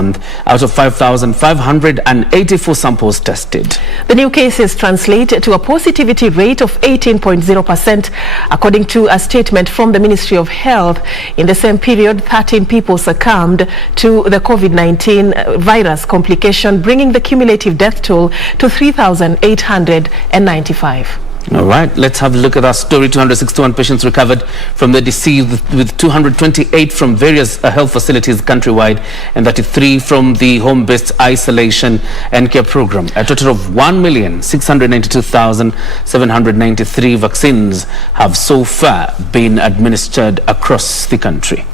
month out of 5,584 samples tested. The new cases translate to a positivity rate of 18.0%, according to a statement from the Ministry of Health. In the same period, 13 people succumbed to the COVID-19 virus complication, bringing the cumulative death toll to 3,895. All right, let's have a look at our story. 261 patients recovered from the disease, with 228 from various health facilities countrywide and 33 from the home-based isolation and care program. A total of 1,692,793 vaccines have so far been administered across the country.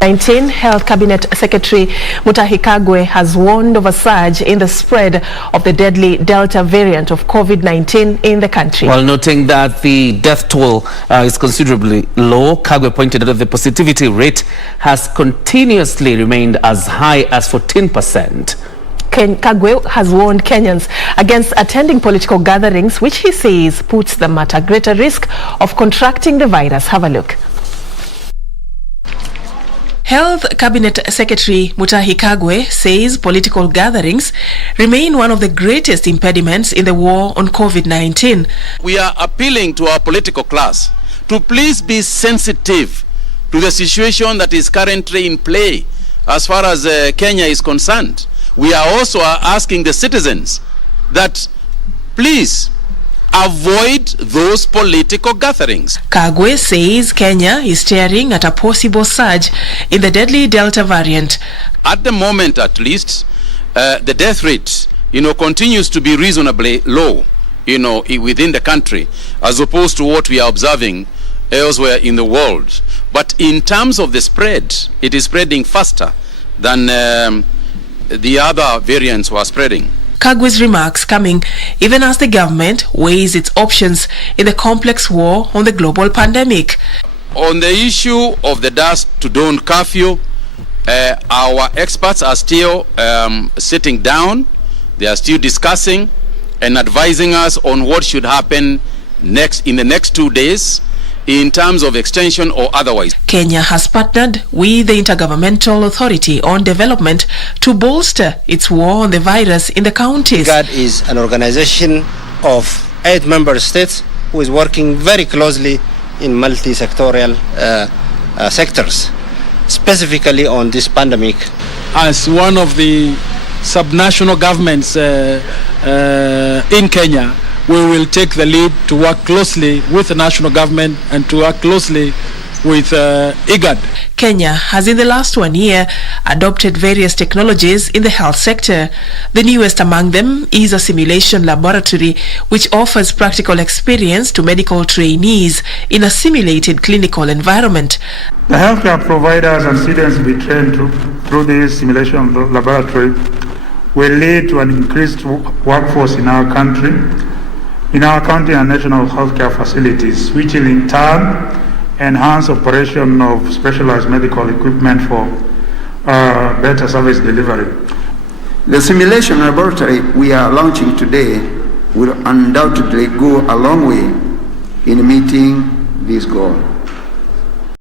Health Cabinet Secretary Mutahi Kagwe has warned of a surge in the spread of the deadly Delta variant of COVID-19 in the country. While noting that the death toll is considerably low, Kagwe pointed out that the positivity rate has continuously remained as high as 14%. Kagwe has warned Kenyans against attending political gatherings, which he says puts them at a greater risk of contracting the virus. Have a look. Health Cabinet Secretary Mutahi Kagwe says political gatherings remain one of the greatest impediments in the war on COVID-19. We are appealing to our political class to please be sensitive to the situation that is currently in play as far as Kenya is concerned. We are also asking the citizens that please avoid those political gatherings. Kagwe says Kenya is staring at a possible surge in the deadly Delta variant. At the moment, at least, the death rate, continues to be reasonably low, within the country, as opposed to what we are observing elsewhere in the world. But in terms of the spread, it is spreading faster than the other variants were spreading. Kagwe's remarks coming even as the government weighs its options in the complex war on the global pandemic. On the issue of the dusk to dawn curfew, our experts are still sitting down. They are still discussing and advising us on what should happen in the next 2 days in terms of extension or otherwise. Kenya has partnered with the Intergovernmental Authority on Development to bolster its war on the virus in the counties. IGAD is an organization of 8 member states who is working very closely in multi-sectorial sectors, specifically on this pandemic. As one of the subnational governments in Kenya, we will take the lead to work closely with the national government and to work closely with IGAD. Kenya has in the last 1 year adopted various technologies in the health sector. The newest among them is a simulation laboratory which offers practical experience to medical trainees in a simulated clinical environment. The healthcare providers and students will be trained through this simulation laboratory will lead to an increased workforce in our county and national healthcare facilities, which will in turn enhance operation of specialized medical equipment for better service delivery. The simulation laboratory we are launching today will undoubtedly go a long way in meeting this goal.